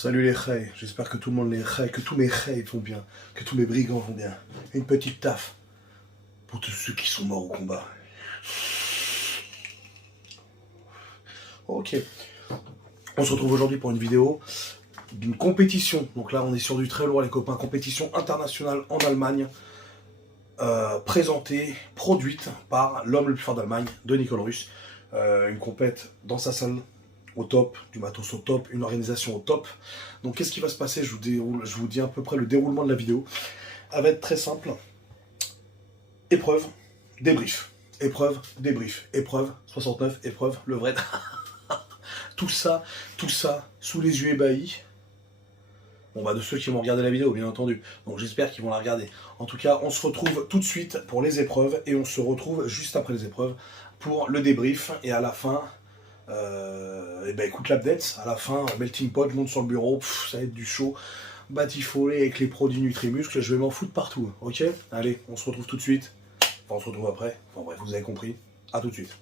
Salut les Khay, j'espère que tout le monde les Khay, que tous mes Khay vont bien, que tous mes brigands vont bien. Une petite taf pour tous ceux qui sont morts au combat. Ok, on se retrouve aujourd'hui pour une vidéo d'une compétition. Donc là on est sur du très lourd les copains, compétition internationale en Allemagne, présentée, produite par l'homme le plus fort d'Allemagne, Denis Kohlruss. Une compète dans sa salle au top, du matos au top, une organisation au top. Donc qu'est-ce qui va se passer? Je vous dis à peu près le déroulement de la vidéo. Elle va être très simple. Épreuve, débrief. Épreuve, débrief. Épreuve, 69, épreuve, le vrai. tout ça, sous les yeux ébahis. Bon bah de ceux qui vont regarder la vidéo, bien entendu. Donc j'espère qu'ils vont la regarder. En tout cas, on se retrouve tout de suite pour les épreuves et on se retrouve juste après les épreuves pour le débrief. Et à la fin, et ben écoute l'update, à la fin, melting pot, je monte sur le bureau, ça va être du chaud, batifolé avec les produits Nutrimuscle, je vais m'en foutre partout, ok? Allez, on se retrouve tout de suite, enfin on se retrouve après, enfin bref, vous avez compris, à tout de suite.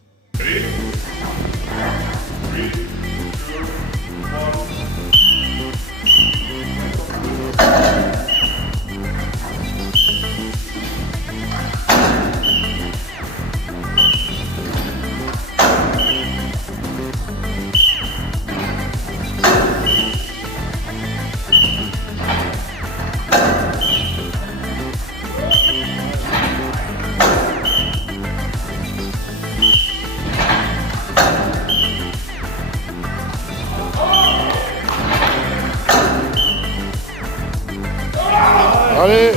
Allez!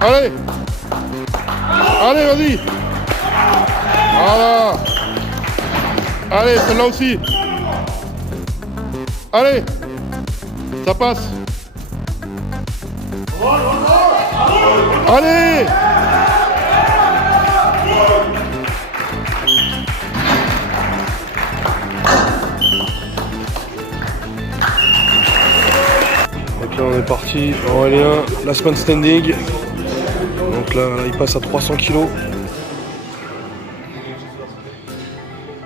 Allez! Allez, vas-y! Voilà! Allez, celle-là aussi! Allez! Ça passe! Allez! Donc là on est parti, Aurélien, last man standing. Donc là il passe à 300 kg.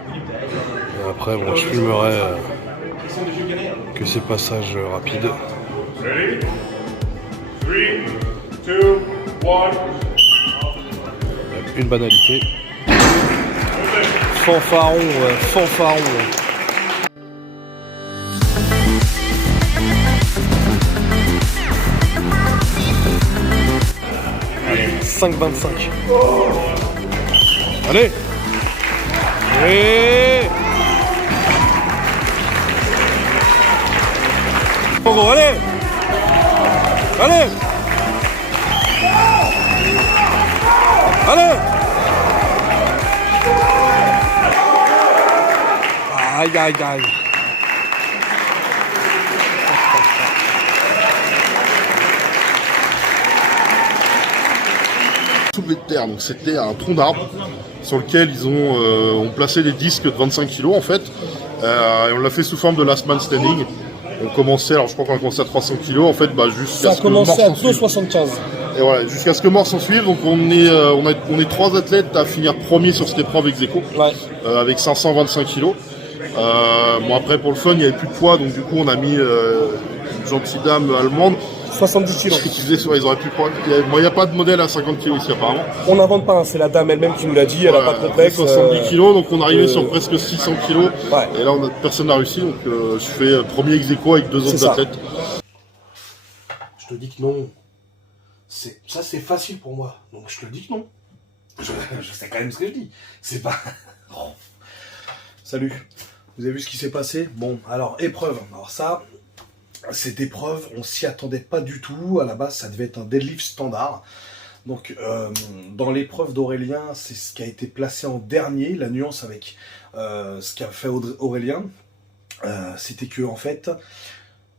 Et après bon je filmerai que ces passages rapides. Ready? 3, 2, 1. Une banalité. Fanfaron, fanfaron. 5,25. Allez! Et... Bon, allez! Allez! Allez! Aïe, aïe, aïe. Soulevé de terre, donc c'était un tronc d'arbre sur lequel ils ont placé des disques de 25 kg en fait, et on l'a fait sous forme de last man standing. On commençait, alors je crois qu'on a commencé à 300 kg en fait, jusqu'à ce que mort s'en suive. 2,75. Et voilà, jusqu'à ce que mort s'en suive. Donc on est 3 athlètes à finir premier sur cette épreuve ex aequo, avec 525 kg. Bon après pour le fun il n'y avait plus de poids, donc du coup on a mis une gentille dame allemande. 70 kilos. Qui disait ils auraient pu prendre. Il n'y a pas de modèle à 50 kg ici apparemment. On n'invente pas, hein, c'est la dame elle-même qui nous l'a dit, elle n'a pas de complexe. 70 kg, donc on arrivait sur presque 600 kg. Ouais. Et là personne n'a réussi, donc je fais premier ex aequo avec 2 autres athlètes. Je te dis que non. Ça c'est facile pour moi. Donc je te dis que non. Je sais quand même ce que je dis. C'est pas... Oh. Salut. Vous avez vu ce qui s'est passé? Bon, alors épreuve. Alors ça... Cette épreuve, on s'y attendait pas du tout. À la base, ça devait être un deadlift standard. Donc, dans l'épreuve d'Aurélien, c'est ce qui a été placé en dernier. La nuance avec ce qu'a fait Aurélien, c'était que en fait,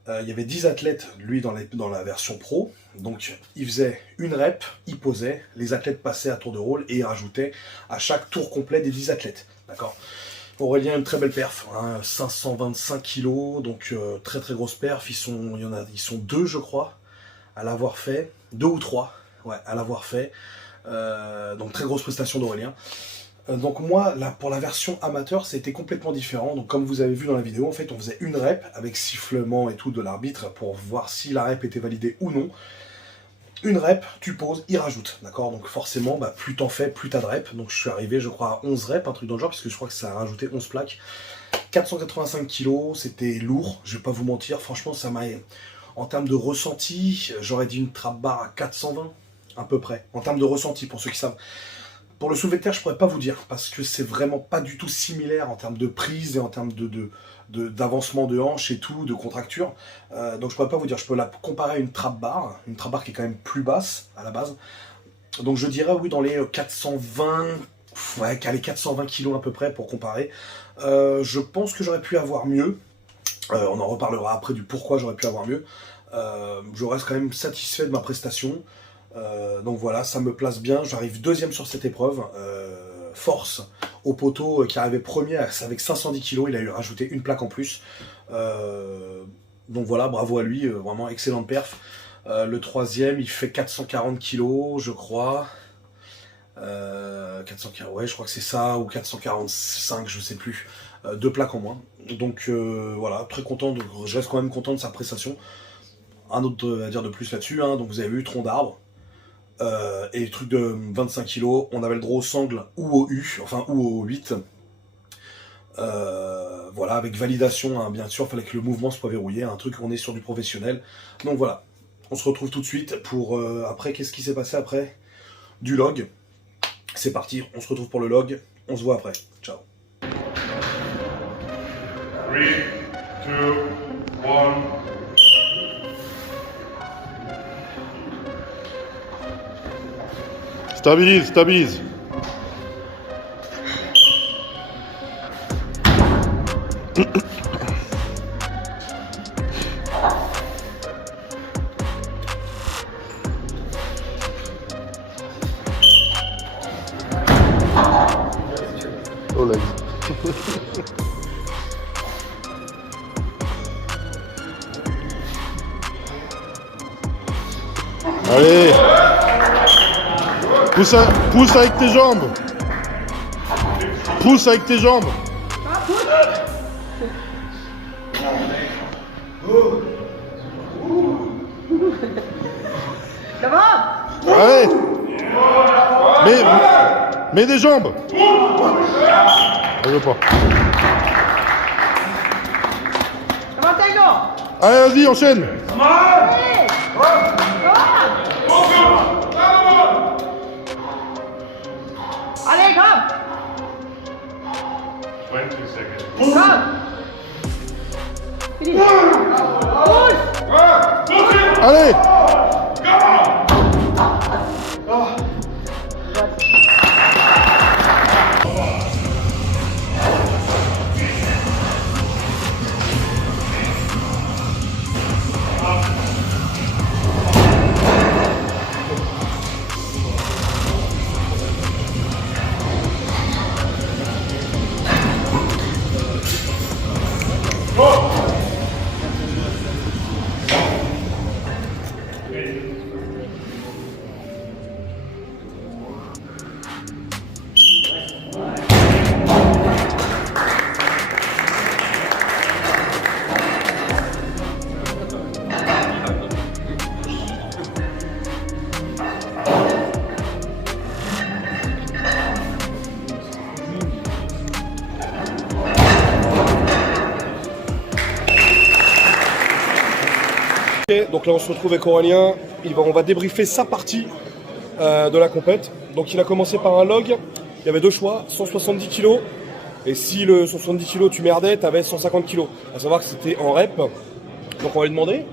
il y avait 10 athlètes, lui, dans la version pro. Donc, il faisait une rep, il posait, les athlètes passaient à tour de rôle et il rajoutait à chaque tour complet des 10 athlètes. D'accord ? Aurélien, une très belle perf, hein, 525 kg, donc très très grosse perf. Ils sont 2 je crois à l'avoir fait, 2 ou 3, ouais, à l'avoir fait. Donc très grosse prestation d'Aurélien. Donc moi, là, pour la version amateur, c'était complètement différent. Donc comme vous avez vu dans la vidéo, en fait, on faisait une rep avec sifflement et tout de l'arbitre pour voir si la rep était validée ou non. Une rep, tu poses, il rajoute, d'accord? Donc forcément, bah, plus t'en fais, plus t'as de rep. Donc je suis arrivé, je crois, à 11 reps, un truc dans le genre, puisque je crois que ça a rajouté 11 plaques. 485 kilos, c'était lourd, je vais pas vous mentir. Franchement, ça m'a... En termes de ressenti, j'aurais dit une trap bar à 420, à peu près. En termes de ressenti, pour ceux qui savent. Pour le soulevé de terre, je pourrais pas vous dire, parce que c'est vraiment pas du tout similaire en termes de prise et en termes d'avancement de hanche et tout, de contracture. Donc je pourrais pas vous dire, je peux la comparer à une trap bar qui est quand même plus basse à la base. Donc je dirais oui dans les 420, ouais, allez, 420 kilos à peu près pour comparer. Je pense que j'aurais pu avoir mieux. On en reparlera après du pourquoi j'aurais pu avoir mieux. Je reste quand même satisfait de ma prestation. Donc voilà, ça me place bien. J'arrive deuxième sur cette épreuve. Force au poteau qui arrivait premier avec 510 kg. Il a eu rajouté une plaque en plus. Donc voilà, bravo à lui. Vraiment excellente perf. Le troisième, il fait 440 kg, je crois. 440, ouais, je crois que c'est ça, ou 445, je sais plus. 2 plaques en moins. Donc voilà, très content. Je reste quand même content de sa prestation. Un autre à dire de plus là-dessus. Hein. Donc vous avez vu, tronc d'arbre. Et les trucs de 25 kg, on avait le droit au sangle ou au U, enfin ou au 8. Voilà, avec validation, hein, bien sûr, il fallait que le mouvement soit verrouillé, un truc, on est sur du professionnel. Donc voilà, on se retrouve tout de suite pour... après, qu'est-ce qui s'est passé après? Du log. C'est parti, on se retrouve pour le log, on se voit après. Ciao. 3, 2, 1. Stabilise, stabilise. Oh là. Allez. Pousse avec tes jambes. Pousse avec tes jambes. Ça va? Allez. Mets des jambes. Je veux pas. Ça va, Taïno? Allez, vas-y, enchaîne. Allez! Allez, come! 20 seconds. Come! Finish! Push! Allez. Ok, donc là on se retrouve avec Aurélien, on va débriefer sa partie de la compète. Donc il a commencé par un log, il y avait deux choix, 170 kg, et si le 170 kg tu merdais, tu avais 150 kg. À savoir que c'était en rep, donc on va lui demander,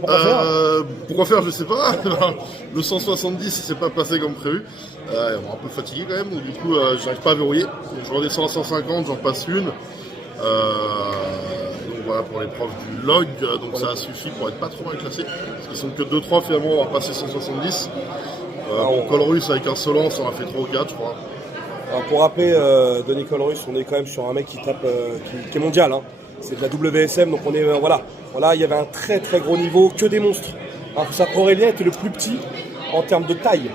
pourquoi faire? Pourquoi faire, je sais pas. Le 170, il s'est pas passé comme prévu. On est un peu fatigué quand même, donc du coup j'arrive pas à verrouiller. Donc, je redescends à 150, j'en passe une. Donc voilà pour l'épreuve du log, donc ça a suffi pour être pas trop mal classé. Parce qu'ils sont que 2-3 finalement on va passer 170. Bon, Colruyt avec un Solence on a fait 3 ou 4 je crois. Alors pour rappeler, Denis Colruyt, on est quand même sur un mec qui tape, qui est mondial. Hein. C'est de la WSM, donc on est voilà, il y avait un très gros niveau, que des monstres. Alors ça, Aurélien était le plus petit en termes de taille.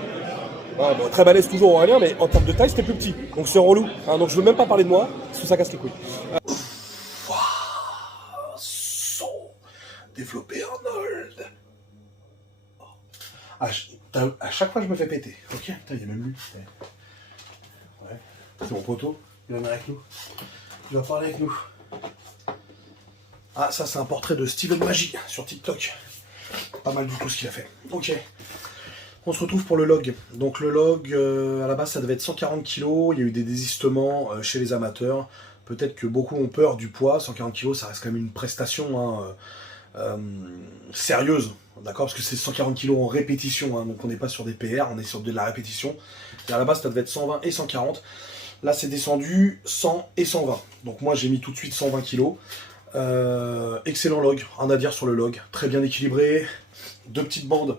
Ouais, bon, très balèze toujours Aurélien, mais en termes de taille, c'était plus petit. Donc c'est relou. Hein, donc je veux même pas parler de moi, parce que ça casse les couilles. Son développé Arnold. À chaque fois, je me fais péter. Ok, putain, il y a même lui. Ouais. C'est mon poteau. Il va venir avec nous. Il va parler avec nous. Ah, ça, c'est un portrait de Steven Magie sur TikTok. Pas mal du tout ce qu'il a fait. Ok. On se retrouve pour le log. Donc le log, à la base, ça devait être 140 kg. Il y a eu des désistements chez les amateurs. Peut-être que beaucoup ont peur du poids. 140 kg, ça reste quand même une prestation sérieuse. D'accord? Parce que c'est 140 kg en répétition. Hein, donc on n'est pas sur des PR, on est sur de la répétition. Et à la base, ça devait être 120 et 140. Là, c'est descendu 100 et 120. Donc moi, j'ai mis tout de suite 120 kg. Excellent log, rien à dire sur le log. Très bien équilibré. Deux petites bandes.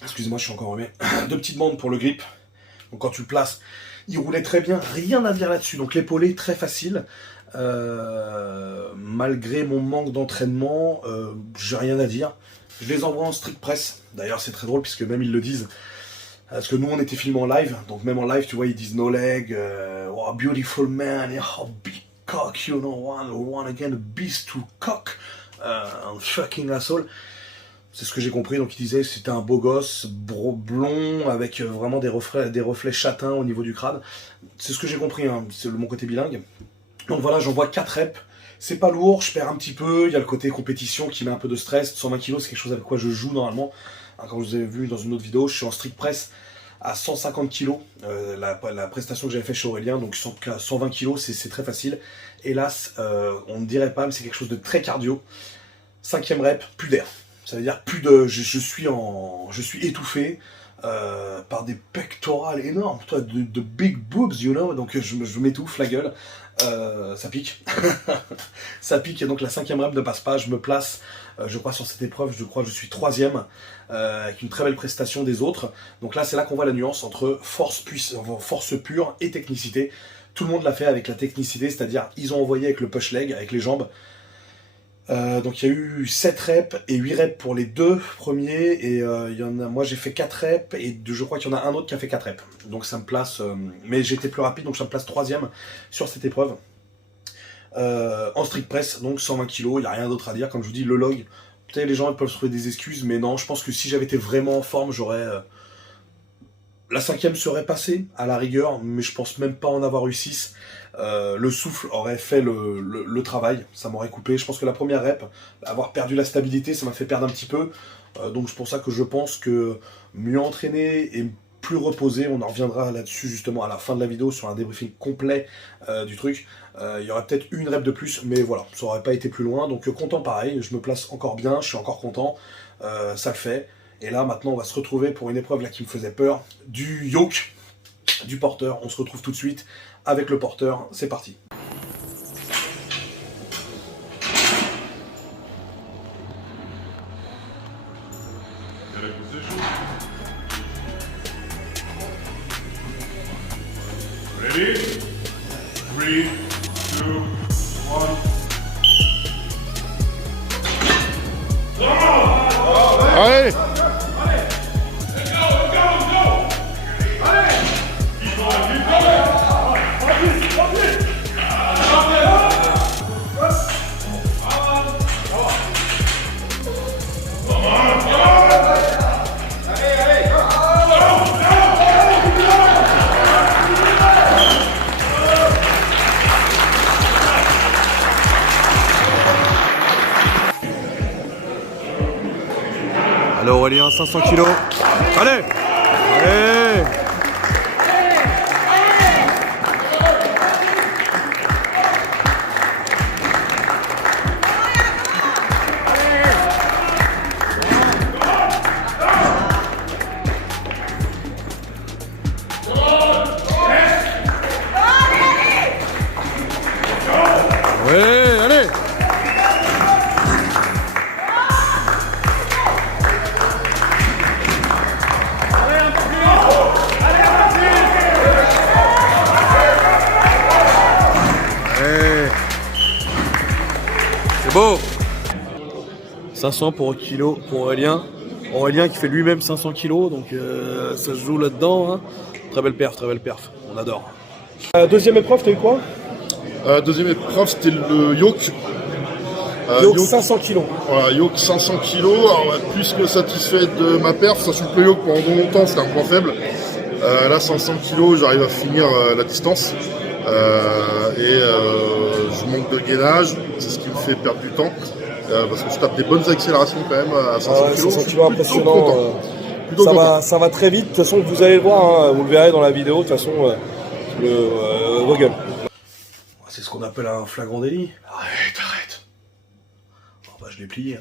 Excusez-moi, je suis encore remis. Deux petites bandes pour le grip. Donc quand tu le places, il roulait très bien. Rien à dire là-dessus. Donc l'épaulé, très facile. Malgré mon manque d'entraînement, j'ai rien à dire. Je les envoie en strict press. D'ailleurs, c'est très drôle puisque même ils le disent. Parce que nous, on était filmés en live. Donc même en live, tu vois, ils disent no leg. Oh, beautiful man. Oh, big cock, you know, one again, a beast to cock. Fucking asshole. C'est ce que j'ai compris, donc il disait que c'était un beau gosse, blond, avec vraiment des reflets châtains au niveau du crâne. C'est ce que j'ai compris, hein, c'est mon côté bilingue. Donc voilà, j'envoie 4 reps. C'est pas lourd, je perds un petit peu, il y a le côté compétition qui met un peu de stress. 120 kg, c'est quelque chose avec quoi je joue normalement. Hein, comme vous avez vu dans une autre vidéo, je suis en strict press à 150 kg. La prestation que j'avais fait chez Aurélien, donc 120 kg, c'est très facile. Hélas, on ne dirait pas, mais c'est quelque chose de très cardio. 5e rep, plus d'air. Ça veut dire plus de, je suis étouffé par des pectorales énormes, toi, de big boobs, you know. Donc je m'étouffe la gueule, ça pique, ça pique. Et donc la 5e rep ne passe pas. Je me place, je crois sur cette épreuve, je crois que je suis 3e avec une très belle prestation des autres. Donc là, c'est là qu'on voit la nuance entre force pure et technicité. Tout le monde l'a fait avec la technicité, c'est-à-dire ils ont envoyé avec le push leg, avec les jambes. Donc il y a eu 7 reps et 8 reps pour les 2 premiers, et moi j'ai fait 4 reps, et je crois qu'il y en a un autre qui a fait 4 reps. Donc ça me place, mais j'ai été plus rapide, donc ça me place 3e sur cette épreuve. En strict press, donc 120 kg, il n'y a rien d'autre à dire. Comme je vous dis, le log, peut-être les gens peuvent se trouver des excuses, mais non, je pense que si j'avais été vraiment en forme, j'aurais... la 5e serait passée à la rigueur, mais je pense même pas en avoir eu 6. Le souffle aurait fait le travail, ça m'aurait coupé. Je pense que la première rep, avoir perdu la stabilité, ça m'a fait perdre un petit peu. Donc c'est pour ça que je pense que mieux entraîné et plus reposé, on en reviendra là-dessus justement à la fin de la vidéo sur un débriefing complet du truc. Il y aurait peut-être une rep de plus, mais voilà, ça aurait pas été plus loin. Donc content pareil, je me place encore bien, je suis encore content, ça le fait. Et là maintenant on va se retrouver pour une épreuve là qui me faisait peur, du yoke, du porteur. On se retrouve tout de suite avec le porteur, c'est parti. Get a position. Ready? 3, 2, 1. Allez! Allez Aurélien, 500 kg. Allez! Allez! Ouais, allez! C'est beau! 500 pour kilo pour Aurélien. Aurélien qui fait lui-même 500 kilos, donc ça se joue là-dedans. Hein. Très belle perf, on adore. Deuxième épreuve, t'as eu quoi? Deuxième épreuve, c'était le yoke. Yoke 500 kilos. Voilà, yoke 500 kilos. Alors, plus que satisfait de ma perf, sachant que le yoke pendant longtemps c'était un point faible. Là, 500 kilos, j'arrive à finir la distance. Je manque de gainage, c'est ce qui me fait perdre du temps. Parce que je tape des bonnes accélérations quand même à 500 kilos. 500 kilos impressionnant. Ça va très vite. De toute façon, vous allez le voir, hein, vous le verrez dans la vidéo. De toute façon, vos gueules. C'est ce qu'on appelle un flagrant délit. Arrête. Oh, bah, je l'ai plié.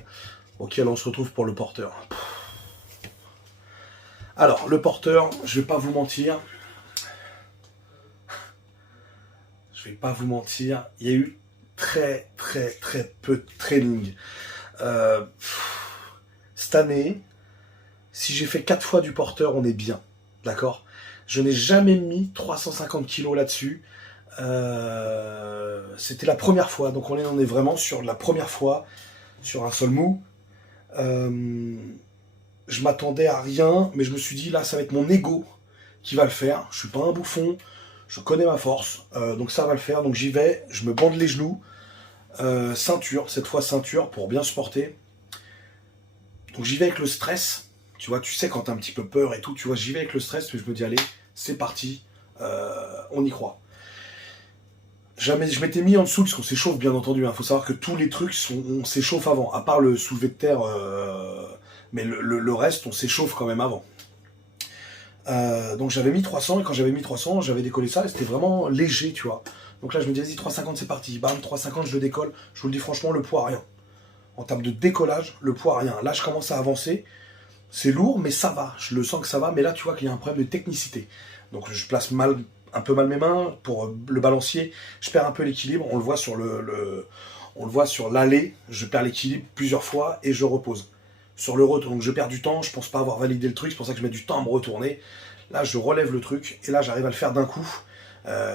Ok, là on se retrouve pour le porteur. Alors, le porteur, je vais pas vous mentir. Il y a eu très peu de training. Cette année, si j'ai fait 4 fois du porteur, on est bien. D'accord? Je n'ai jamais mis 350 kilos là-dessus. C'était la première fois. Donc on est vraiment sur la première fois, sur un sol mou. Je m'attendais à rien, mais je me suis dit, là, ça va être mon ego qui va le faire. Je suis pas un bouffon. Je connais ma force, donc ça va le faire. Donc j'y vais, je me bande les genoux, ceinture, cette fois ceinture pour bien supporter. Donc j'y vais avec le stress, tu vois, tu sais quand t'as un petit peu peur et tout, tu vois, j'y vais avec le stress, mais je me dis allez, c'est parti, on y croit. Je m'étais mis en dessous parce qu'on s'échauffe bien entendu, hein. Faut savoir que tous les trucs, on s'échauffe avant, à part le soulevé de terre, mais le reste, on s'échauffe quand même avant. Donc j'avais mis 300 et quand j'avais mis 300, j'avais décollé ça et c'était vraiment léger, tu vois. Donc là je me dis vas-y 350 c'est parti, bam 350 je le décolle, je vous le dis franchement le poids rien. En termes de décollage, le poids rien. Là je commence à avancer, c'est lourd mais ça va, je le sens que ça va, mais là tu vois qu'il y a un problème de technicité. Donc je place un peu mal mes mains pour le balancier, je perds un peu l'équilibre, on le voit sur on le voit sur l'allée, je perds l'équilibre plusieurs fois et je repose. Sur le retour, donc je perds du temps, je pense pas avoir validé le truc, c'est pour ça que je mets du temps à me retourner. Là, je relève le truc, et là, j'arrive à le faire d'un coup.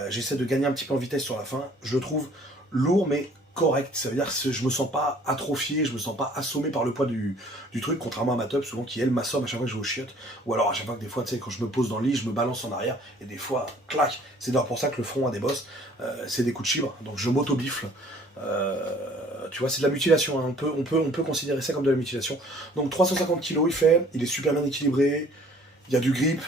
J'essaie de gagner un petit peu en vitesse sur la fin. Je le trouve lourd, mais correct. Ça veut dire que je me sens pas atrophié, je me sens pas assommé par le poids du truc, contrairement à ma top, souvent qui, elle, m'assomme à chaque fois que je vais au chiottes. Ou alors, à chaque fois que des fois, tu sais, quand je me pose dans le lit, je me balance en arrière, et des fois, clac. C'est d'ailleurs pour ça que le front a des bosses. C'est des coups de chibre, donc je m'auto-bifle. Tu vois, c'est de la mutilation, hein. On peut considérer ça comme de la mutilation. Donc 350 kg il est super bien équilibré, il y a du grip,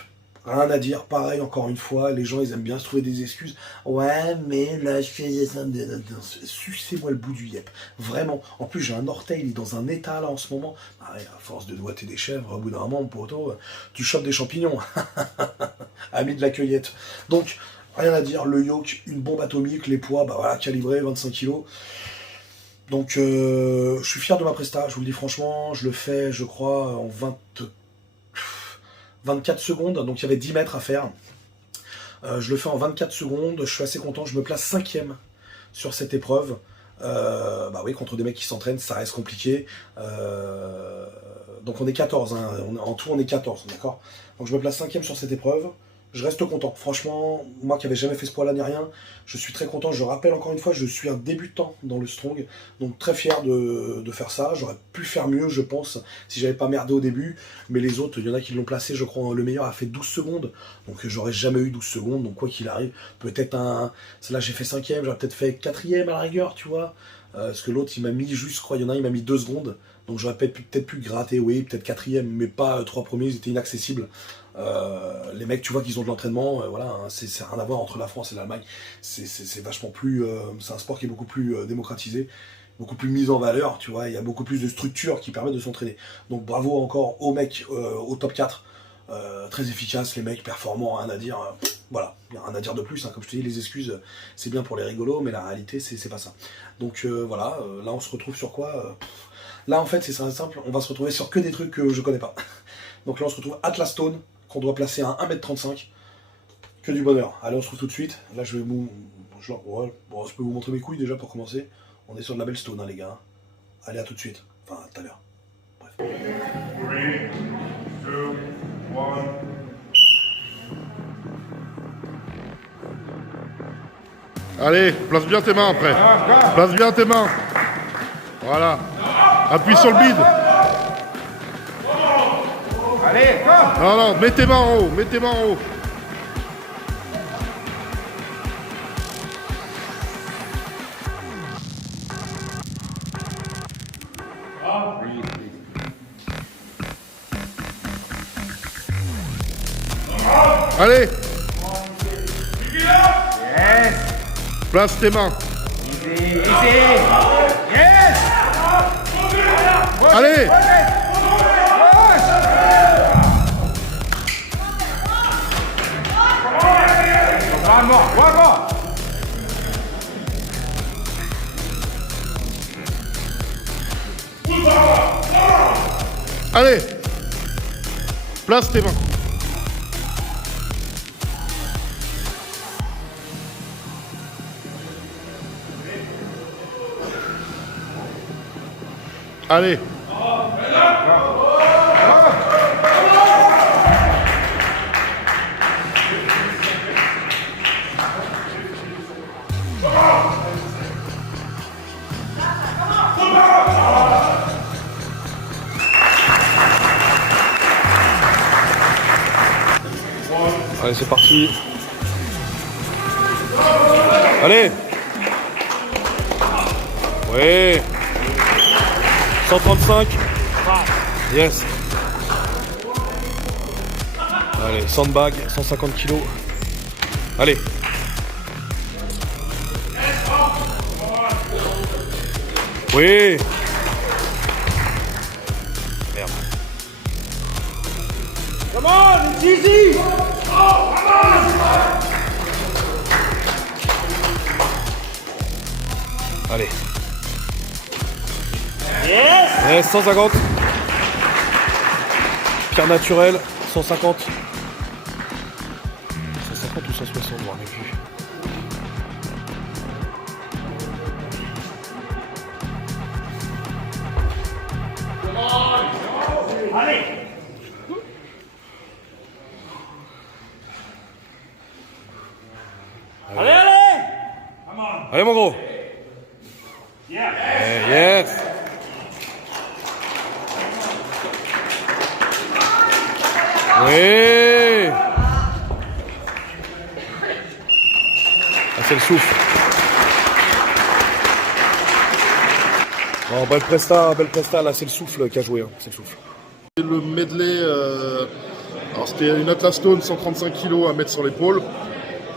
rien à dire, pareil, encore une fois, les gens ils aiment bien se trouver des excuses. Ouais, mais là je fais ça, sucez-moi le bout du yep, vraiment. En plus j'ai un orteil, il est dans un état là en ce moment, ah, ouais, à force de doigter des chèvres, au bout d'un moment, poteau, tu chopes des champignons, ami de la cueillette. Donc, rien à dire, le yoke, une bombe atomique, les poids, bah voilà, calibré, 25 kg. Donc je suis fier de ma presta, je vous le dis franchement, je le fais je crois en 24 secondes, donc il y avait 10 mètres à faire. Je le fais en 24 secondes, je suis assez content, je me place 5e sur cette épreuve. Bah oui, contre des mecs qui s'entraînent, ça reste compliqué. Donc on est 14, hein. En tout on est 14, d'accord. Donc je me place 5e sur cette épreuve. Je reste content. Franchement, moi qui n'avais jamais fait ce poids-là ni rien, je suis très content. Je rappelle encore une fois, je suis un débutant dans le strong, donc très fier de faire ça. J'aurais pu faire mieux, je pense, si j'avais pas merdé au début. Mais les autres, il y en a qui l'ont placé, je crois, le meilleur a fait 12 secondes. Donc j'aurais jamais eu 12 secondes, donc quoi qu'il arrive, peut-être là j'ai fait 5e, j'aurais peut-être fait 4e à la rigueur, tu vois. Parce que l'autre, il m'a mis juste, je crois, il y en a un, il m'a mis 2 secondes. Donc j'aurais peut-être pu gratter, oui, peut-être 4e, mais pas 3 premiers, ils étaient inaccessibles. Les mecs, tu vois qu'ils ont de l'entraînement, voilà, hein, c'est rien à voir entre la France et l'Allemagne. C'est vachement plus, c'est un sport qui est beaucoup plus démocratisé, beaucoup plus mis en valeur, tu vois. Il y a beaucoup plus de structures qui permettent de s'entraîner. Donc bravo encore aux mecs au top 4, très efficaces, les mecs performants, rien à dire. Voilà, il n'y a rien à dire de plus. Hein, comme je te dis, les excuses, c'est bien pour les rigolos, mais la réalité, c'est pas ça. Donc voilà, là on se retrouve sur quoi Là en fait, c'est simple, on va se retrouver sur que des trucs que je connais pas. Donc là on se retrouve Atlas Stone, qu'on doit placer à 1m35. Que du bonheur. Allez, on se retrouve tout de suite. Là, je peux vous montrer mes couilles déjà pour commencer. On est sur de la belle stone, hein, les gars. Allez, à tout de suite. Enfin, à tout à l'heure. Bref. 3, 2, 1. Allez, place bien tes mains après. Place bien tes mains. Voilà. Appuie sur le bide. Allez, go! Non, non, mets tes mains en haut, mets tes mains en haut. Allez! Yes! Place tes mains. Easy, easy! Yes! Allez! One more, one more! Allez! Place tes mains. Allez! Allez, c'est parti. Allez. Oui. 135. Yes. Allez, sandbag, 150 kilos. Allez. Oui. Merde. Come on, it's easy! Allez. Yes, 150. Pierre naturel, 150. 150 ou 160, je m'en rappelle plus. Allez mon gros. Yes. Oui. Ah, c'est le souffle. Oh, belle presta, là c'est le souffle qui a joué, hein. C'est le souffle. Le medley, alors c'était une Atlas Stone 135 kg à mettre sur l'épaule,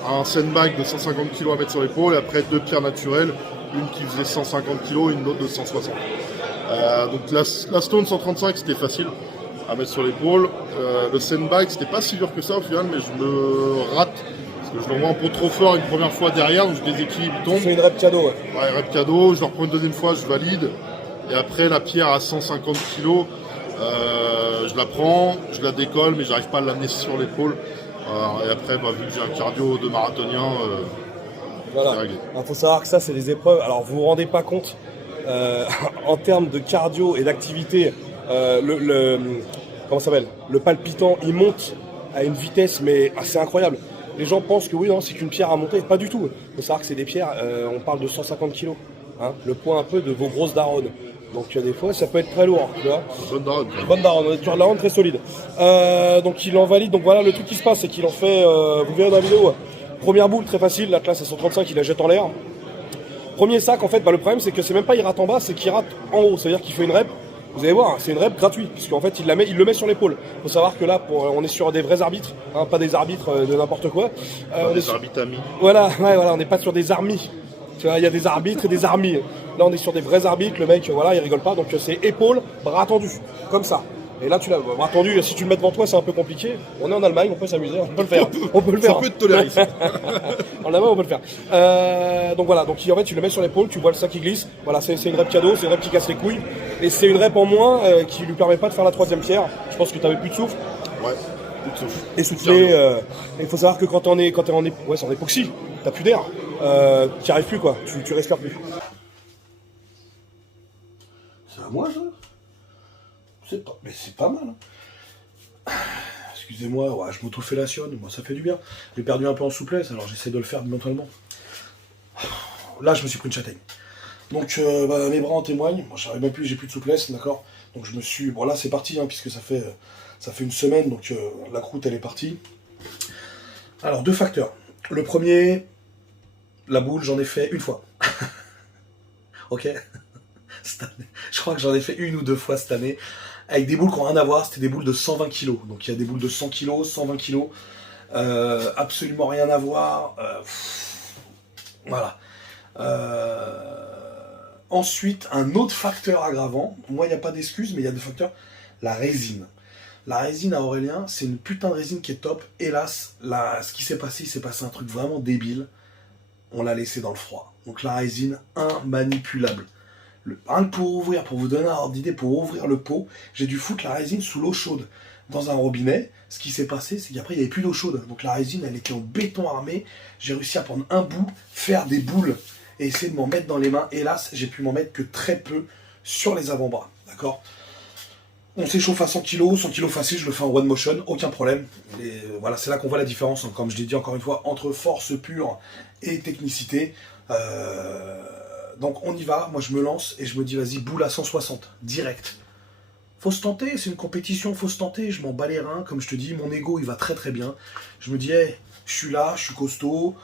un sandbag de 150 kg à mettre sur l'épaule, et après deux pierres naturelles, une qui faisait 150 kg et une autre de 160. Donc la Stone 135 c'était facile à mettre sur l'épaule. Le sandbag c'était pas si dur que ça au final, mais je me rate parce que je l'envoie un peu trop fort une première fois derrière, donc je déséquilibre, il tombe. C'est une rep cadeau, ouais. Ouais, rep cadeau, je le reprends une deuxième fois, je valide. Et après la pierre à 150 kg, je la prends, je la décolle, mais j'arrive pas à l'amener sur l'épaule. Et après, vu que j'ai un cardio de marathonien, Voilà. c'est réglé. Il faut savoir que ça, c'est des épreuves. Alors, vous vous rendez pas compte, en termes de cardio et d'activité, comment ça s'appelle ? Le palpitant, il monte à une vitesse, mais assez incroyable. Les gens pensent que oui, non, c'est qu'une pierre à monter. Pas du tout. Il faut savoir que c'est des pierres, on parle de 150 kg. Hein, le poids un peu de vos grosses daronnes. Donc, des fois, ça peut être très lourd. Tu vois. Bonne daronne. Bonne daronne, tu as de la daronne très solide. Donc il en valide, donc voilà, le truc qui se passe, c'est qu'il en fait, vous verrez dans la vidéo, première boule très facile, la classe à 135, il la jette en l'air. Premier sac, en fait, le problème c'est que c'est même pas il rate en bas, c'est qu'il rate en haut, c'est-à-dire qu'il fait une rep, vous allez voir, c'est une rep gratuite, puisqu'en fait il le met sur l'épaule. Faut savoir que là, on est sur des vrais arbitres, hein, pas des arbitres de n'importe quoi. On est Des sur- arbitres amis. Voilà, on n'est pas sur des armies. Tu vois, il y a des arbitres et des armies. Là, on est sur des vrais arbitres. Le mec, voilà, il rigole pas. Donc, c'est épaule, bras tendu. Comme ça. Et là, tu l'as, bras tendu. Si tu le mets devant toi, c'est un peu compliqué. On est en Allemagne, on peut s'amuser. On peut le faire. On peut le faire. Ça peut être toléré ici. En Allemagne, on peut le faire. Donc voilà. Donc, en fait, tu le mets sur l'épaule. Tu vois le sac qui glisse. Voilà, c'est une rep cadeau. C'est une rep qui casse les couilles. Et c'est une rep en moins qui lui permet pas de faire la troisième pierre. Je pense que tu avais plus de souffle. Ouais, tout de souffle. Essoufflé. Il faut savoir que quand c'est en époxy, t'as plus d'air. Tu n'y arrives plus, quoi. Tu respires plus. C'est à moi, ça? Mais c'est pas mal. Hein. Excusez-moi, ouais, je m'auto-fellationne, moi ça fait du bien. J'ai perdu un peu en souplesse, alors j'essaie de le faire mentalement. Là, je me suis pris une châtaigne. Donc mes bras en témoignent, moi j'arrive même plus, j'ai plus de souplesse, d'accord. Donc je me suis, bon là c'est parti, hein, puisque ça fait une semaine, donc la croûte elle est partie. Alors 2 facteurs. Le premier, la boule j'en ai fait une fois. Ok. Je crois que j'en ai fait 1 ou 2 fois cette année, avec des boules qui n'ont rien à voir, c'était des boules de 120 kg. Donc il y a des boules de 100 kg, 120 kg, absolument rien à voir. Voilà. Ensuite, un autre facteur aggravant, moi il n'y a pas d'excuse, mais il y a des facteurs, la résine. La résine à Aurélien, c'est une putain de résine qui est top. Hélas, ce qui s'est passé, il s'est passé un truc vraiment débile. On l'a laissé dans le froid. Donc la résine, immanipulable. Pour ouvrir, pour vous donner un ordre d'idée, pour ouvrir le pot, j'ai dû foutre la résine sous l'eau chaude dans un robinet. Ce qui s'est passé, c'est qu'après il n'y avait plus d'eau chaude. Donc la résine, elle était en béton armé. J'ai réussi à prendre un bout, faire des boules et essayer de m'en mettre dans les mains. Hélas, j'ai pu m'en mettre que très peu sur les avant-bras. D'accord ? On s'échauffe à 100 kg, 100 kg facile, je le fais en one motion, aucun problème. Et voilà, c'est là qu'on voit la différence, hein, comme je l'ai dit encore une fois, entre force pure et technicité. Donc on y va, moi je me lance et je me dis vas-y, boule à 160, direct. Faut se tenter, c'est une compétition, faut se tenter, je m'en bats les reins, comme je te dis, mon ego il va très très bien. Je me dis, hey, je suis là, je suis costaud,